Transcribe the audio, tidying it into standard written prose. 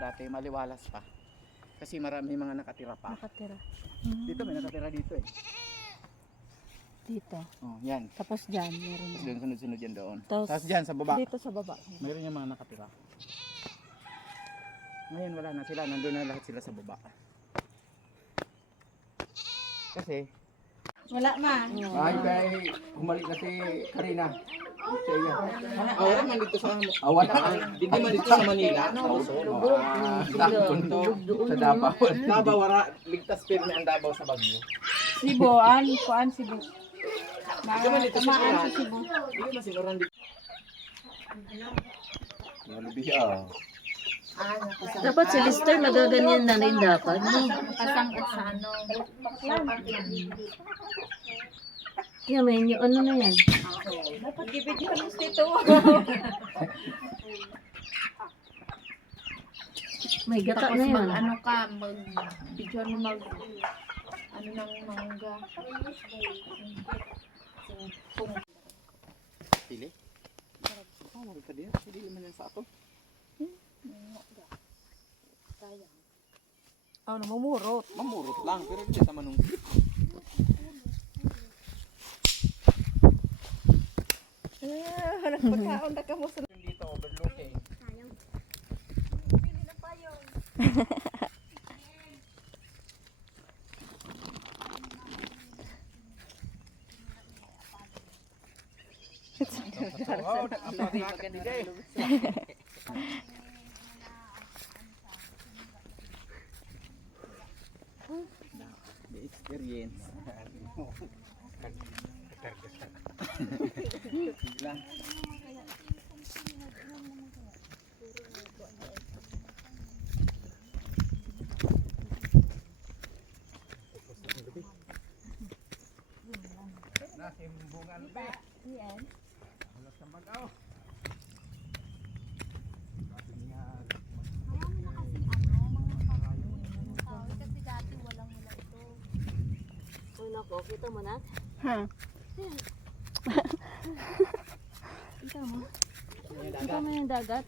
dati, maliwalas pa. Kasi marami mga nakatira pa. Nakatira. Dito may nakatira dito eh. Dito. Oh, yan. Tapos dyan, meron Tapos na. doon sunod-sunod yan doon. Tapos Tapos dyan sa baba. dito sa baba. Mayroon yung mga nakatira. Ngayon wala na sila, nandun na lahat sila sa baba. Kasi Wala man. Ay, kay humalik na si Karina. Sa iya. wala man dito sa Wala. hindi man dito sa Manila. Sakon to. Sa Davao. Davao wala ligtas pirmi ang Davao sa Bagyo. Sibuan, kuan Sibu. Hindi man dito sa Tamaan sa Sinuran. Sibu. Hindi man sinuran dito. Malubi siya. Dapat si Lister magaganyan na rin dapat. Kasangkat sa ano. Yan, may yung ano na yan. Dapat ibigyan mo dito. May gata Tapos na yan. mag ano ka, mag-video mo mag ano ng mangga. Pili. Oh, wala pa din. Hindi man yan sa ato. Oh, namumurot. Mamurot lang pero hindi sa manungkit. Nagpagkaon na ka mo sa Dito overlooking. The experience. Lang. Nasimbungan ba? Yan. Wala sa magaw. Uy, nako, kita mo na? Ha. Kita mo? Kita mo yung dagat?